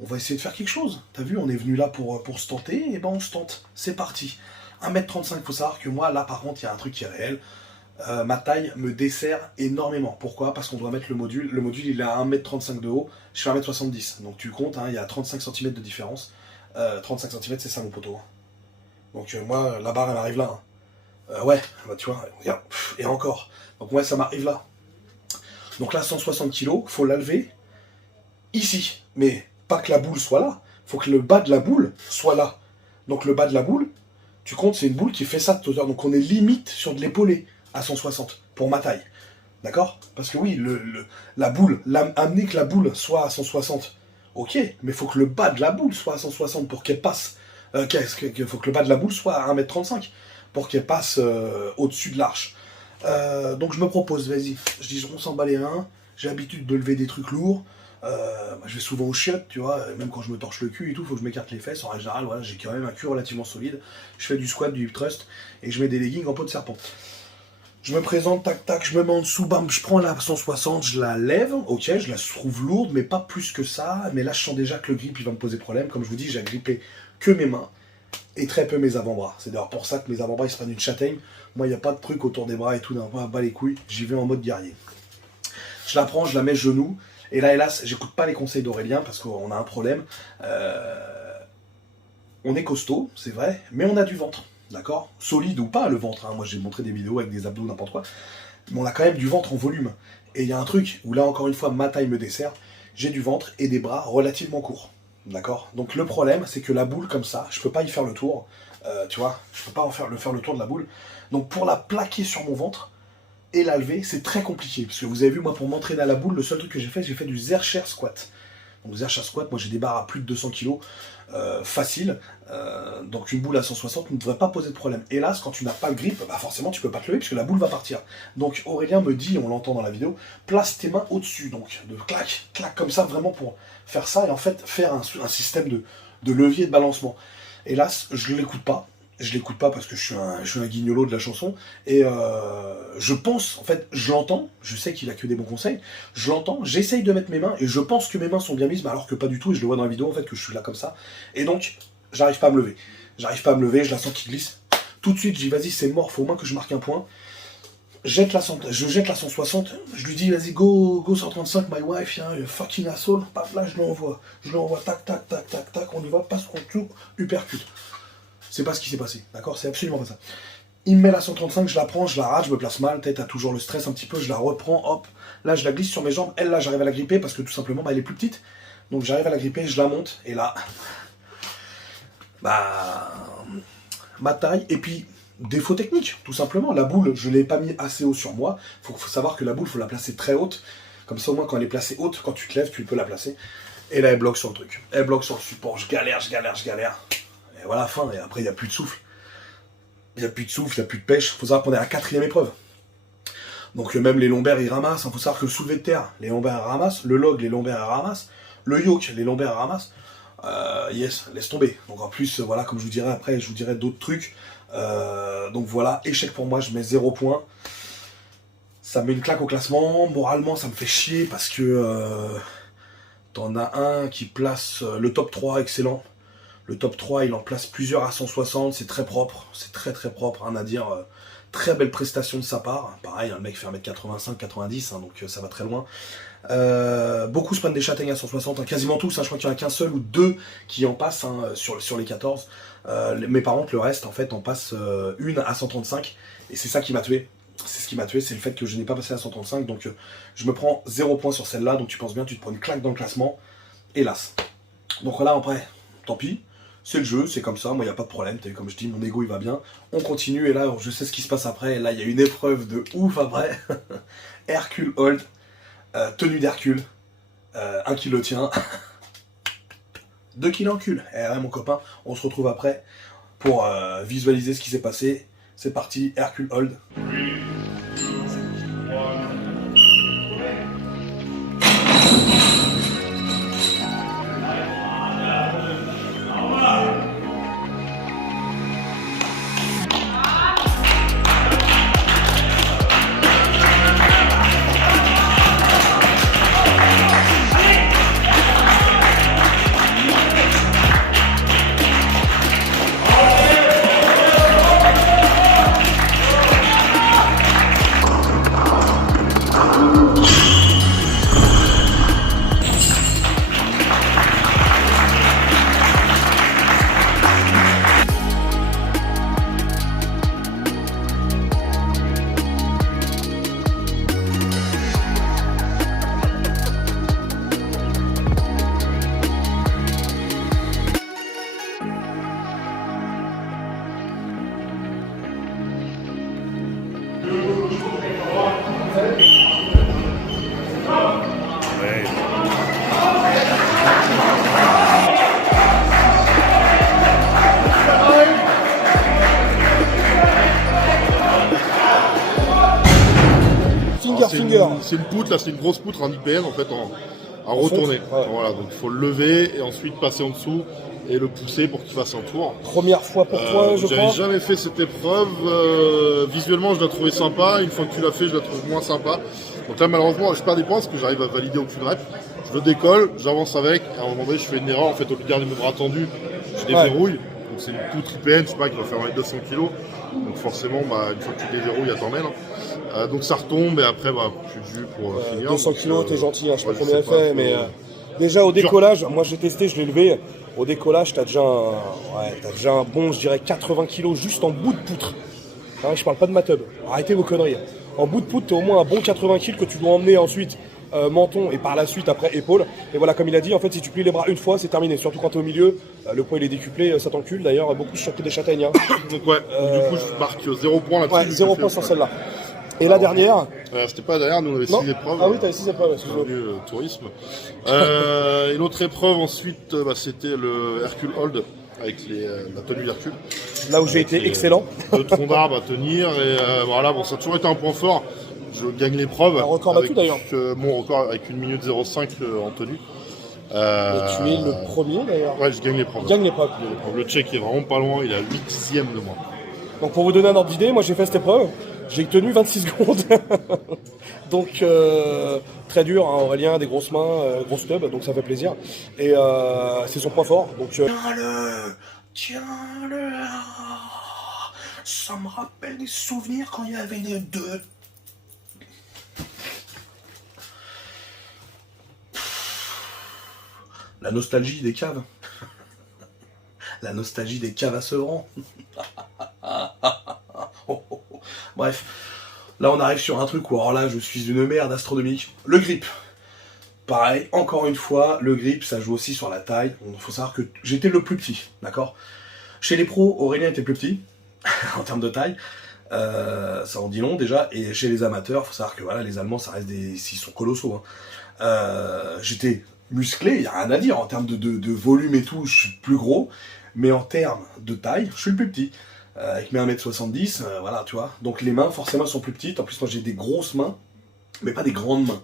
on va essayer de faire quelque chose. T'as vu, on est venu là pour se tenter, et ben on se tente, c'est parti. 1m35, faut savoir que moi, là par contre, il y a un truc qui est réel. Ma taille me dessert énormément. Pourquoi ? Parce qu'on doit mettre le module. Le module, il est à 1m35 de haut, je fais 1m70. Donc tu comptes, hein, il y a 35 cm de différence. 35 cm, c'est ça mon poteau. Donc moi, la barre, elle m'arrive là. Hein. Ouais, bah, tu vois, regarde, et encore. Donc ouais, ça m'arrive là. Donc là, 160 kg, faut la lever ici. Mais pas que la boule soit là, faut que le bas de la boule soit là. Donc le bas de la boule, tu comptes, c'est une boule qui fait ça de hauteur. Donc on est limite sur de l'épaulé à 160, pour ma taille. D'accord ? Parce que oui, la boule, amener que la boule soit à 160, ok, mais il faut que le bas de la boule soit à 160 pour qu'elle passe. Faut que le bas de la boule soit à 1m35 pour qu'elle passe au-dessus de l'arche. Donc je me propose, vas-y, je dis on s'en bat les reins, j'ai l'habitude de lever des trucs lourds, je vais souvent au chiottes, tu vois, même quand je me torche le cul et tout, il faut que je m'écarte les fesses, en général, voilà, j'ai quand même un cul relativement solide, je fais du squat, du hip thrust, et je mets des leggings en peau de serpent. Je me présente, tac tac, je me mets en dessous, bam, je prends la 160, je la lève, ok, je la trouve lourde, mais pas plus que ça, mais là je sens déjà que le grip il va me poser problème, comme je vous dis, j'ai grippé que mes mains, et très peu mes avant-bras. C'est d'ailleurs pour ça que mes avant-bras ils se prennent une châtaigne. Moi il n'y a pas de truc autour des bras et tout, d'un bas les couilles, j'y vais en mode guerrier. Je la prends, je la mets genou, et là hélas, j'écoute pas les conseils d'Aurélien, parce qu'on a un problème. On est costaud, c'est vrai, mais on a du ventre. D'accord ? Solide ou pas le ventre, hein. Moi j'ai montré des vidéos avec des abdos, n'importe quoi. Mais on a quand même du ventre en volume. Et il y a un truc où là encore une fois ma taille me dessert, j'ai du ventre et des bras relativement courts. D'accord ? Donc le problème c'est que la boule comme ça, je peux pas y faire le tour. Tu vois, je peux pas faire le tour de la boule. Donc pour la plaquer sur mon ventre et la lever, c'est très compliqué. Parce que vous avez vu, moi pour m'entraîner à la boule, le seul truc que j'ai fait du Zercher squat. Donc Zercher squat, moi j'ai des barres à plus de 200 kg. Facile, donc une boule à 160 ne devrait pas poser de problème. Hélas, quand tu n'as pas le grip, bah forcément tu peux pas te lever puisque la boule va partir. Donc Aurélien me dit, on l'entend dans la vidéo, place tes mains au-dessus, donc de clac, clac comme ça vraiment pour faire ça et en fait faire un système de levier de balancement. Hélas, je l'écoute pas parce que je suis un guignolo de la chanson et je pense, en fait, je l'entends, je sais qu'il a que des bons conseils, je l'entends, j'essaye de mettre mes mains et je pense que mes mains sont bien mises, mais alors que pas du tout, et je le vois dans la vidéo en fait que je suis là comme ça, et donc j'arrive pas à me lever, je la sens qui glisse, tout de suite je dis vas-y c'est mort, faut au moins que je marque un point, je jette la 160, je lui dis vas-y go 135 my wife, you fucking asshole, paf là je l'envoie, tac tac tac tac tac, on y va, passe contre tout, uppercut. C'est pas ce qui s'est passé, d'accord ? C'est absolument pas ça. Il me met la 135, je la prends, je la rate, je me place mal, t'as toujours le stress un petit peu, je la reprends, hop. Là, je la glisse sur mes jambes. Elle, là, j'arrive à la gripper parce que tout simplement, bah, elle est plus petite. Donc, j'arrive à la gripper, je la monte. Et là, bah, ma taille. Et puis, défaut technique, tout simplement. La boule, je l'ai pas mis assez haut sur moi. Faut savoir que la boule, faut la placer très haute. Comme ça, au moins, quand elle est placée haute, quand tu te lèves, tu peux la placer. Et là, elle bloque sur le truc. Elle bloque sur le support. Je galère. Et voilà, fin, et après il n'y a plus de souffle. Il n'y a plus de pêche. Il faut savoir qu'on est à la 4e épreuve. Donc même les lombaires, ils ramassent. Il faut savoir que le soulevé de terre, les lombaires ramassent. Le log, les lombaires ramassent. Le yoke, les lombaires ramassent. yes, laisse tomber. Donc en plus, voilà, comme je vous dirai après, je vous dirai d'autres trucs. Donc voilà, échec pour moi, je mets 0 points. Ça me met une claque au classement. Moralement, ça me fait chier parce que t'en as un qui place le top 3, excellent. Le top 3, il en place plusieurs à 160, c'est très propre. C'est très très propre, rien à dire. Très belle prestation de sa part. Pareil, le mec fait 1m85, 90, hein, donc ça va très loin. Beaucoup se prennent des châtaignes à 160, hein, quasiment tous. Hein, je crois qu'il n'y en a qu'un seul ou deux qui en passent hein, sur les 14. Mais par contre, le reste, en fait, en passe une à 135. Et c'est ça qui m'a tué. C'est ce qui m'a tué, c'est le fait que je n'ai pas passé à 135. Donc je me prends 0 points sur celle-là. Donc tu penses bien, tu te prends une claque dans le classement. Hélas. Donc là, après, tant pis. C'est le jeu, c'est comme ça, moi il n'y a pas de problème, comme je dis, mon ego il va bien. On continue et là je sais ce qui se passe après, et là il y a une épreuve de ouf après. Hercule Hold, tenue d'Hercule, 1 kg le tien, 2 kg en cul. Et là mon copain, on se retrouve après pour visualiser ce qui s'est passé. C'est parti, Hercule Hold. C'est une poutre, là c'est une grosse poutre en IPN en fait en retourné. Ouais. Voilà, donc il faut le lever et ensuite passer en dessous et le pousser pour qu'il fasse un tour. Première fois pour toi, je J'avais crois. jamais fait cette épreuve. Visuellement, je la trouvais sympa. Une fois que tu l'as fait, je la trouve moins sympa. Donc là, malheureusement, je perds des points parce que j'arrive à valider aucune rep. Je le décolle, j'avance avec. À un moment donné, je fais une erreur. En fait, au lieu de garder mon bras tendu, je déverrouille. Donc c'est une poutre IPN, je sais pas, qui va faire 200 kg. Donc forcément, une fois que tu déverrouilles, elle t'emmène. Donc ça retombe et après, plus de jus pour finir. 200 kg, t'es gentil, hein, je sais pas combien elle sais pas, fait, mais déjà au décollage, moi j'ai testé, je l'ai levé. Au décollage, t'as déjà un bon, je dirais 80 kg juste en bout de poutre. Hein, je parle pas de ma tub. Arrêtez vos conneries. En bout de poutre, t'as au moins un bon 80 kg que tu dois emmener ensuite menton et par la suite après épaule. Et voilà, comme il a dit, en fait, si tu plies les bras une fois, c'est terminé. Surtout quand t'es au milieu, le poids il est décuplé, ça t'encule. D'ailleurs, beaucoup se choquent des châtaignes. Hein. Donc ouais, du coup, je marque 0 points là-dessus. Ouais, 0 points sur celle-là. Et la dernière. C'était pas la dernière, nous on avait 6 épreuves. Ah oui, t'avais 6 épreuves, excuse-moi. Tourisme. Et l'autre épreuve ensuite, c'était le Hercule Hold avec la tenue d'Hercule. Là où j'ai été excellent. 2 troncs d'arbre à tenir et voilà, bon, ça a toujours été un point fort. Je gagne l'épreuve. Un record battu d'ailleurs. Mon record avec 1 minute 05 en tenue. Et tu es le premier d'ailleurs. Ouais, je gagne l'épreuve. Gagne l'épreuve. Le Tchèque est vraiment pas loin, il est à 8e de moi. Donc pour vous donner un ordre d'idée, moi j'ai fait cette épreuve. J'ai tenu 26 secondes. Donc très dur, hein, Aurélien, des grosses mains, grosse tub, donc ça fait plaisir. Et c'est son point fort. Donc, Tiens-le. Ça me rappelle des souvenirs quand il y avait les deux. La nostalgie des caves. La nostalgie des caves à Sevran. Bref, là on arrive sur un truc où alors là je suis une merde astronomique. Le grip. Pareil, encore une fois, le grip ça joue aussi sur la taille. Il faut savoir que j'étais le plus petit, d'accord ? Chez les pros, Aurélien était plus petit, en termes de taille. Ça en dit long déjà. Et chez les amateurs, il faut savoir que voilà, les Allemands, ça reste ils sont colossaux. Hein. J'étais musclé, il n'y a rien à dire. En termes de volume et tout, je suis plus gros. Mais en termes de taille, je suis le plus petit. Avec mes 1m70, voilà, tu vois. Donc les mains, forcément, sont plus petites. En plus, moi, j'ai des grosses mains, mais pas des grandes mains.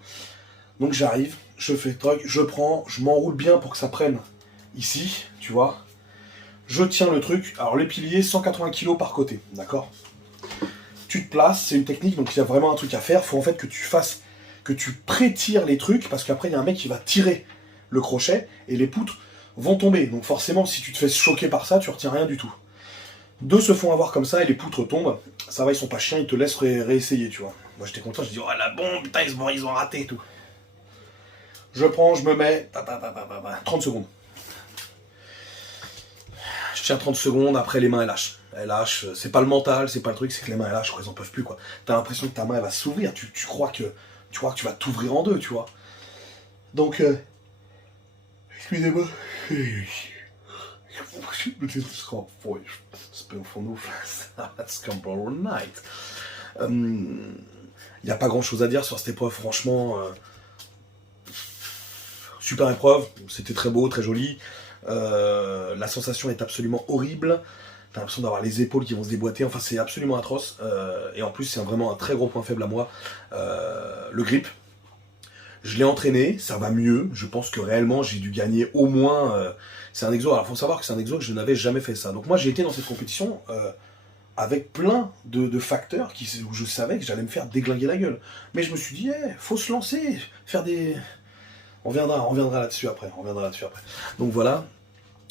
Donc j'arrive, je fais truc, je prends, je m'enroule bien pour que ça prenne ici, tu vois. Je tiens le truc. Alors les piliers, 180 kg par côté, d'accord? Tu te places, c'est une technique, donc il y a vraiment un truc à faire. Il faut en fait que tu pré-tires les trucs, parce qu'après il y a un mec qui va tirer le crochet, et les poutres vont tomber. Donc forcément, si tu te fais choquer par ça, tu retiens rien du tout. Deux se font avoir comme ça, et les poutres tombent. Ça va, ils sont pas chiens, ils te laissent réessayer, tu vois. Moi j'étais content, je dis, oh la bombe, putain, ils ont raté et tout. Je prends, je me mets, 30 secondes. Je tiens 30 secondes, après les mains elles lâchent. Elles lâchent, c'est pas le mental, c'est pas le truc, c'est que les mains elles lâchent, quoi, ils en peuvent plus, quoi. T'as l'impression que ta main elle va s'ouvrir, tu crois que tu vas t'ouvrir en deux, tu vois. Donc, excusez-moi. Il n'y a pas grand chose à dire sur cette épreuve, franchement. Super épreuve, c'était très beau, très joli. La sensation est absolument horrible. T'as l'impression d'avoir les épaules qui vont se déboîter. Enfin, c'est absolument atroce. Et en plus, c'est vraiment un très gros point faible à moi. Le grip. Je l'ai entraîné, ça va mieux. Je pense que réellement, j'ai dû gagner au moins... c'est un exo. Alors, il faut savoir que c'est un exo que je n'avais jamais fait ça. Donc moi, j'ai été dans cette compétition avec plein de facteurs où je savais que j'allais me faire déglinguer la gueule. Mais je me suis dit, faut se lancer, faire des... On reviendra là-dessus après. Donc voilà,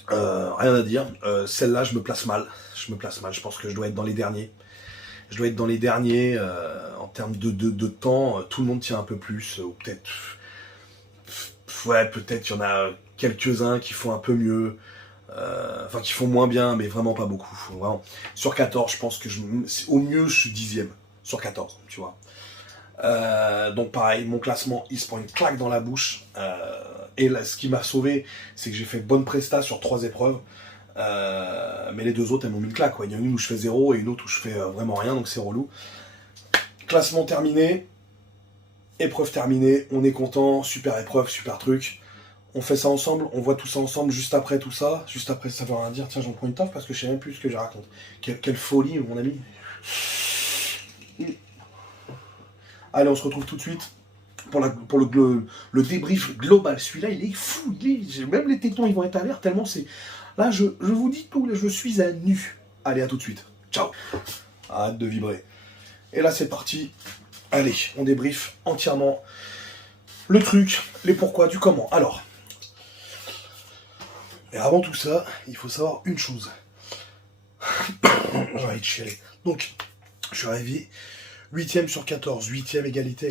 rien à dire. Celle-là, je me place mal. Je pense que je dois être dans les derniers. En termes de temps. Tout le monde tient un peu plus. Ou peut-être... Ouais, peut-être qu'il y en a quelques-uns qui font un peu mieux. Enfin, qui font moins bien, mais vraiment pas beaucoup. Vraiment. Sur 14, je pense que au mieux, je suis 10e. Sur 14, tu vois. Donc pareil, mon classement il se prend une claque dans la bouche, et là, ce qui m'a sauvé, c'est que j'ai fait bonne presta sur 3 épreuves, mais les 2 autres elles m'ont mis une claque, quoi. Il y en a une où je fais 0 et une autre où je fais vraiment rien, donc c'est relou. Classement terminé, épreuve terminée, on est content, super épreuve, super truc. On fait ça ensemble, on voit tout ça ensemble juste après tout ça. Juste après, ça veut rien dire. Tiens, j'en prends une taf parce que je sais même plus ce que je raconte. Quelle folie, mon ami. Allez, on se retrouve tout de suite pour le débrief global. Celui-là, il est fou. Même les tétons, ils vont être à l'air tellement c'est... Là, je vous dis tout, là, je suis à nu. Allez, à tout de suite. Ciao. Arrête de vibrer. Et là, c'est parti. Allez, on débrief entièrement le truc, les pourquoi, du comment. Alors, et avant tout ça, il faut savoir une chose. J'ai envie de chialer. Donc, je suis arrivé 8e sur 14, 8e égalité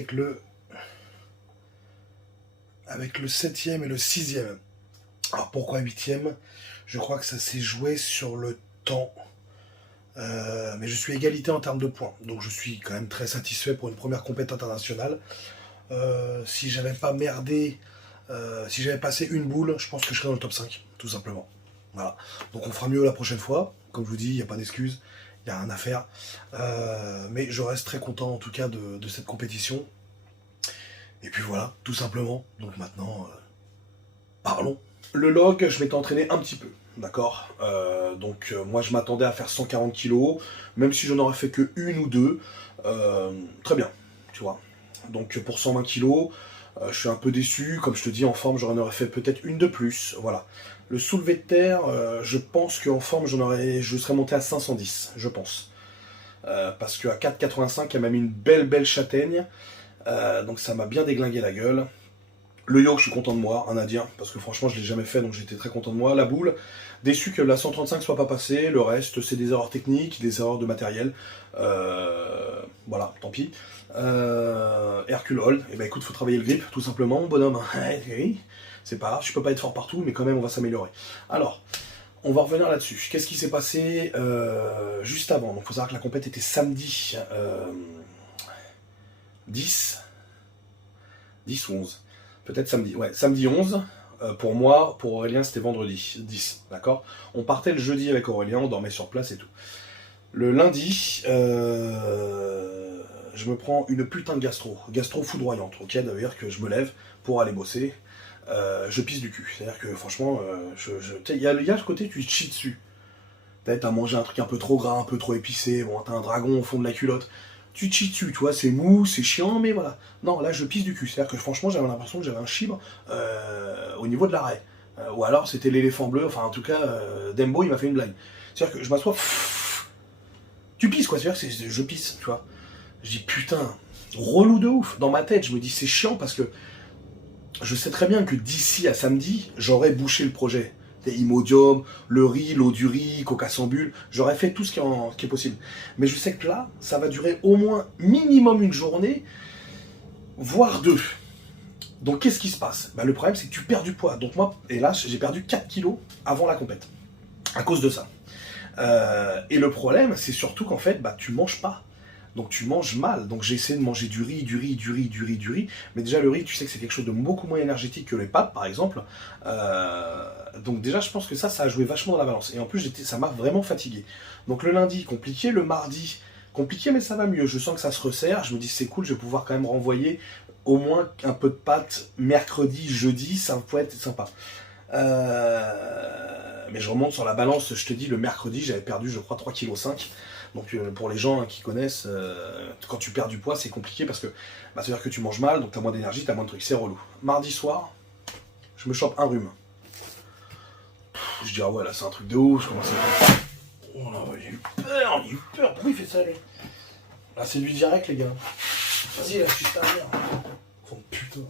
avec le 7e et le 6e. Alors pourquoi 8e? Je crois que ça s'est joué sur le temps. Mais je suis égalité en termes de points. Donc je suis quand même très satisfait pour une première compétition internationale. Si j'avais pas merdé, si j'avais passé une boule, je pense que je serais dans le top 5, tout simplement. Voilà. Donc on fera mieux la prochaine fois. Comme je vous dis, il n'y a pas d'excuses. Il n'y a rien à faire. Mais je reste très content en tout cas de cette compétition. Et puis voilà, tout simplement. Donc maintenant, parlons. Le log, je m'étais entraîné un petit peu. D'accord, donc moi je m'attendais à faire 140 kg, même si je n'aurais fait que une ou deux, très bien, tu vois. Donc pour 120 kg, je suis un peu déçu, comme je te dis, en forme j'en aurais fait peut-être une de plus, voilà. Le soulevé de terre, je pense qu'en forme je serais monté à 510, je pense. Parce qu'à 4,85, elle m'a mis une belle châtaigne, donc ça m'a bien déglingué la gueule. Le yoke, je suis content de moi, rien à dire, parce que franchement, je ne l'ai jamais fait, donc j'étais très content de moi. La boule, déçu que la 135 ne soit pas passée, le reste, c'est des erreurs techniques, des erreurs de matériel. Voilà, tant pis. Hercule Hold, et ben écoute, faut travailler le grip, tout simplement, mon bonhomme. C'est pas grave, je peux pas être fort partout, mais quand même, on va s'améliorer. Alors, on va revenir là-dessus. Qu'est-ce qui s'est passé juste avant? Donc, il faut savoir que la compète était samedi 10 ou 11. Peut-être samedi, ouais, samedi 11, pour moi, pour Aurélien, c'était vendredi 10, d'accord? On partait le jeudi avec Aurélien, on dormait sur place et tout. Le lundi, je me prends une putain de gastro foudroyante, ok? D'ailleurs que je me lève pour aller bosser, je pisse du cul, c'est-à-dire que franchement, il y a ce côté, tu te chies dessus. T'as mangé un truc un peu trop gras, un peu trop épicé, bon, t'as un dragon au fond de la culotte. Tu te chies dessus, tu vois, c'est mou, c'est chiant, mais voilà. Non, là, je pisse du cul. C'est-à-dire que franchement, j'avais l'impression que j'avais un chibre au niveau de l'arrêt. Ou alors c'était l'éléphant bleu, enfin en tout cas, Dembo il m'a fait une blague. C'est-à-dire que je m'assois, tu pisses quoi, c'est-à-dire que je pisse, tu vois. Je dis putain, relou de ouf. Dans ma tête, je me dis c'est chiant parce que je sais très bien que d'ici à samedi, j'aurais bouché le projet. Imodium, le riz, l'eau du riz, coca sans bulle, j'aurais fait tout ce qui est possible. Mais je sais que là, ça va durer au moins minimum une journée, voire 2. Donc qu'est-ce qui se passe? Le problème c'est que tu perds du poids. Donc moi, et là j'ai perdu 4 kilos avant la compète, à cause de ça. Et le problème c'est surtout qu'en fait, tu manges pas. Donc tu manges mal. Donc j'ai essayé de manger du riz. Mais déjà le riz, tu sais que c'est quelque chose de beaucoup moins énergétique que les pâtes par exemple. Donc déjà je pense que ça a joué vachement dans la balance. Et en plus ça m'a vraiment fatigué. Donc le lundi compliqué, le mardi compliqué mais ça va mieux. Je sens que ça se resserre. Je me dis c'est cool, je vais pouvoir quand même renvoyer au moins un peu de pâtes mercredi, jeudi. Ça pourrait être sympa. Mais je remonte sur la balance, je te dis, le mercredi, j'avais perdu, je crois, 3,5 kg. Donc pour les gens qui connaissent, quand tu perds du poids, c'est compliqué parce que ça veut dire que tu manges mal, donc tu as moins d'énergie, tu as moins de trucs, c'est relou. Mardi soir, je me chope un rhume. Je dis, ah ouais, là, c'est un truc de ouf, je commence à... Oh là, j'ai eu peur, pourquoi il fait ça, lui? Là, c'est du direct, les gars. Vas-y, là, je suis ta mère. Oh putain,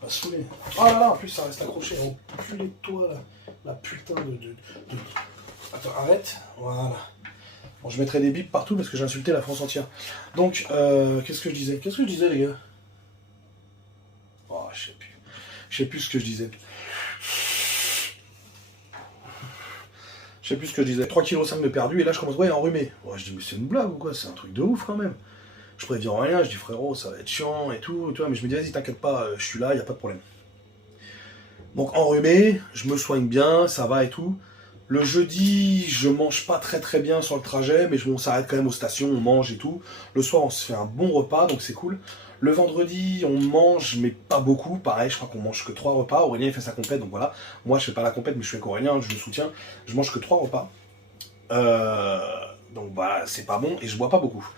va saouler. Oh là là, en plus, ça reste accroché. Oh, putain de toi, là. La putain de... Attends, arrête. Voilà. Bon, je mettrai des bips partout parce que j'ai insulté la France entière. Donc, qu'est-ce que je disais? Les gars? Oh, je sais plus. Je sais plus ce que je disais. 3,5 kg de perdu et là je commence, ouais, enrhumé. Oh, je dis, mais c'est une blague ou quoi? C'est un truc de ouf quand même. Je préviens rien, je dis, frérot, ça va être chiant et tout, tu vois, mais je me dis, vas-y, t'inquiète pas, je suis là, y a pas de problème. Donc enrhumé, je me soigne bien, ça va et tout. Le jeudi, je mange pas très bien sur le trajet, mais on s'arrête quand même aux stations, on mange et tout. Le soir, on se fait un bon repas, donc c'est cool. Le vendredi, on mange, mais pas beaucoup. Pareil, je crois qu'on mange que 3 repas. Aurélien, il fait sa compète, donc voilà. Moi, je fais pas la compète, mais je suis avec Aurélien, je le soutiens. Je mange que 3 repas. Donc voilà, c'est pas bon, et je bois pas beaucoup.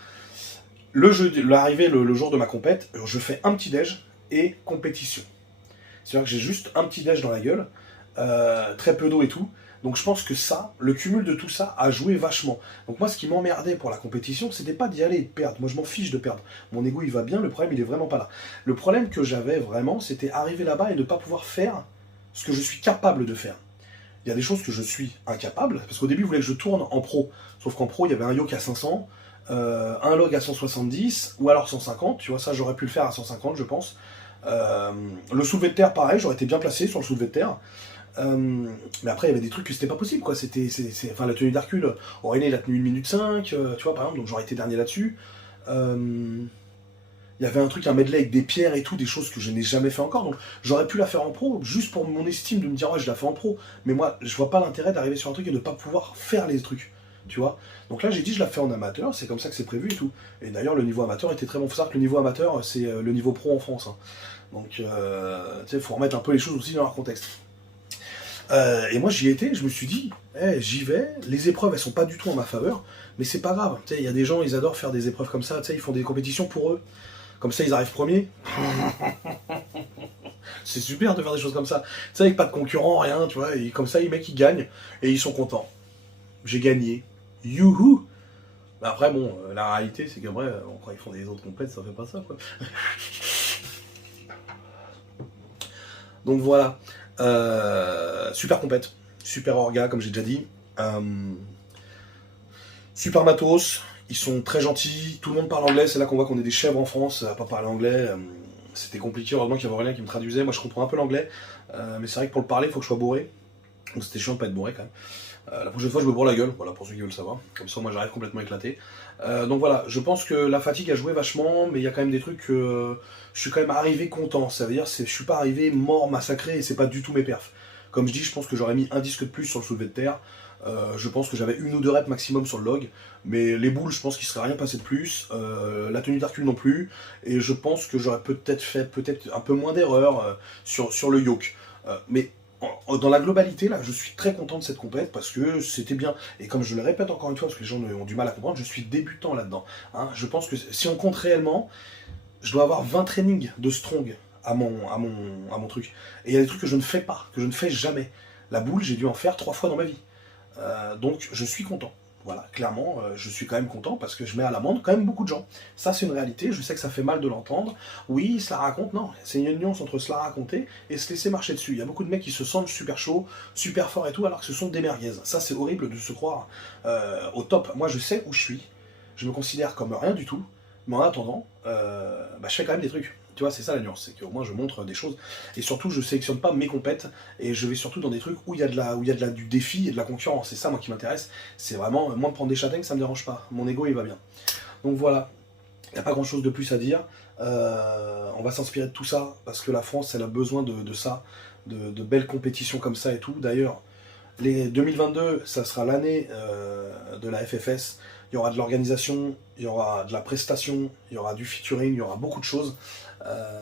L'arrivée, le jour de ma compète, je fais un petit déj et compétition. C'est-à-dire que j'ai juste un petit déj dans la gueule, très peu d'eau et tout. Donc je pense que ça, le cumul de tout ça a joué vachement. Donc moi, ce qui m'emmerdait pour la compétition, c'était pas d'y aller et de perdre. Moi, je m'en fiche de perdre. Mon ego, il va bien, le problème, il est vraiment pas là. Le problème que j'avais vraiment, c'était arriver là-bas et ne pas pouvoir faire ce que je suis capable de faire. Il y a des choses que je suis incapable, parce qu'au début, il voulait que je tourne en pro. Sauf qu'en pro, il y avait un yoke à 500, un log à 170, ou alors 150. Tu vois, ça, j'aurais pu le faire à 150, je pense. Le soulevé de terre, pareil, j'aurais été bien placé sur le soulevé de terre. Mais après il y avait des trucs que c'était pas possible quoi. Enfin la tenue d'Hercule, Aurélien il a tenu 1 minute 5, tu vois par exemple, donc j'aurais été dernier là-dessus. Il y avait un truc, un medley avec des pierres et tout, des choses que je n'ai jamais fait encore, donc j'aurais pu la faire en pro, juste pour mon estime de me dire ouais je la fais en pro, mais moi je vois pas l'intérêt d'arriver sur un truc et de pas pouvoir faire les trucs, tu vois. Donc là j'ai dit je la fais en amateur, c'est comme ça que c'est prévu et tout. Et d'ailleurs le niveau amateur était très bon, faut savoir que le niveau amateur c'est le niveau pro en France, hein. Donc tu sais, faut remettre un peu les choses aussi dans leur contexte. Et moi j'y étais, je me suis dit, j'y vais, les épreuves elles sont pas du tout en ma faveur, mais c'est pas grave, il y a des gens, ils adorent faire des épreuves comme ça, ils font des compétitions pour eux, comme ça ils arrivent premiers. C'est super de faire des choses comme ça, avec pas de concurrents, rien, tu vois, et comme ça les mecs ils gagnent, et ils sont contents. J'ai gagné, youhou. Après bon, la réalité c'est qu'après, quand ils font des autres compètes, ça fait pas ça quoi. Donc voilà. Super compète, super orga comme j'ai déjà dit, super matos, ils sont très gentils, tout le monde parle anglais, c'est là qu'on voit qu'on est des chèvres en France à pas parler anglais. C'était compliqué, heureusement qu'il y avait Aurélien qui me traduisait, moi je comprends un peu l'anglais, mais c'est vrai que pour le parler il faut que je sois bourré, donc c'était chiant de pas être bourré quand même. La prochaine fois je me bourre la gueule, voilà pour ceux qui veulent savoir, comme ça moi j'arrive complètement éclaté. Donc voilà, je pense que la fatigue a joué vachement, mais il y a quand même des trucs que je suis quand même arrivé content, ça veut dire que je suis pas arrivé mort, massacré, et c'est pas du tout mes perfs. Comme je dis, je pense que j'aurais mis un disque de plus sur le soulevé de terre, je pense que j'avais 1 ou 2 reps maximum sur le log, mais les boules je pense qu'il serait rien passé de plus, la tenue d'Hercule non plus, et je pense que j'aurais peut-être fait un peu moins d'erreurs sur le yoke. Mais dans la globalité, là, je suis très content de cette compète parce que c'était bien. Et comme je le répète encore une fois, parce que les gens ont du mal à comprendre, je suis débutant là-dedans. Hein. Je pense que si on compte réellement, je dois avoir 20 trainings de strong à mon truc. Et il y a des trucs que je ne fais pas, que je ne fais jamais. La boule, j'ai dû en faire 3 fois dans ma vie. Donc je suis content. Voilà, clairement, je suis quand même content parce que je mets à l'amende quand même beaucoup de gens. Ça, c'est une réalité, je sais que ça fait mal de l'entendre. Oui, se la raconte, non. C'est une nuance entre se la raconter et se laisser marcher dessus. Il y a beaucoup de mecs qui se sentent super chauds, super forts et tout, alors que ce sont des merguez. Ça, c'est horrible de se croire au top. Moi, je sais où je suis. Je me considère comme rien du tout. Mais en attendant, je fais quand même des trucs. Tu vois, c'est ça la nuance, c'est qu'au moins je montre des choses. Et surtout, je sélectionne pas mes compètes, et je vais surtout dans des trucs où il y a du défi et de la concurrence. C'est ça, moi, qui m'intéresse. C'est vraiment, moi, de prendre des châtaignes, ça me dérange pas. Mon ego, il va bien. Donc voilà, il n'y a pas grand-chose de plus à dire. On va s'inspirer de tout ça, parce que la France, elle a besoin de ça, de belles compétitions comme ça et tout. D'ailleurs, les 2022, ça sera l'année de la FFS. Il y aura de l'organisation, il y aura de la prestation, il y aura du featuring, il y aura beaucoup de choses.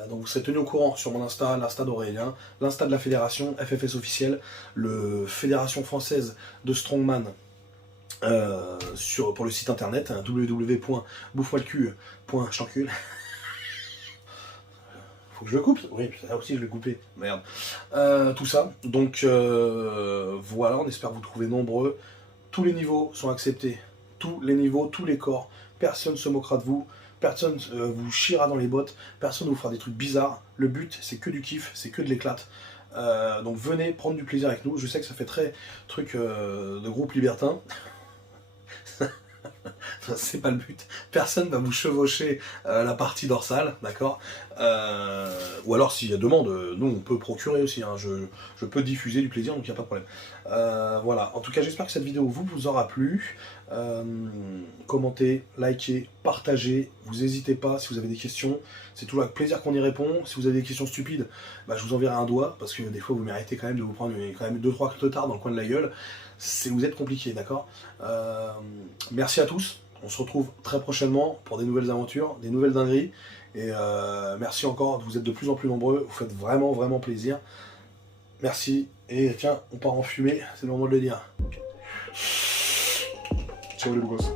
Donc vous serez tenu au courant sur mon Insta, l'Insta d'Aurélien, l'Insta de la fédération, FFS officiel, le Fédération française de Strongman pour le site internet, www.bouffe-moi-le-cul.chancul. Faut que je le coupe? Oui, ça aussi je l'ai coupé, merde. Tout ça, donc voilà, on espère vous trouver nombreux. Tous les niveaux sont acceptés. Tous les niveaux, tous les corps, personne ne se moquera de vous, personne vous chiera dans les bottes, personne ne vous fera des trucs bizarres. Le but, c'est que du kiff, c'est que de l'éclate. Donc venez prendre du plaisir avec nous. Je sais que ça fait très truc de groupe libertin. C'est pas le but. Personne va vous chevaucher la partie dorsale, d'accord. Ou alors s'il y a demande, nous on peut procurer aussi, hein. Je peux diffuser du plaisir, donc il n'y a pas de problème. Voilà, en tout cas j'espère que cette vidéo vous aura plu. Commentez, likez, partagez, vous n'hésitez pas si vous avez des questions, c'est toujours avec plaisir qu'on y répond. Si vous avez des questions stupides, je vous enverrai un doigt, parce que des fois vous méritez quand même de vous prendre quand même 2-3 clotards dans le coin de la gueule. Vous êtes compliqué, d'accord. Merci à tous, on se retrouve très prochainement pour des nouvelles aventures, des nouvelles dingueries, et merci encore, vous êtes de plus en plus nombreux, vous faites vraiment vraiment plaisir. Merci, et tiens, on part en fumée, c'est le moment de le dire. Ciao les beaux gosses.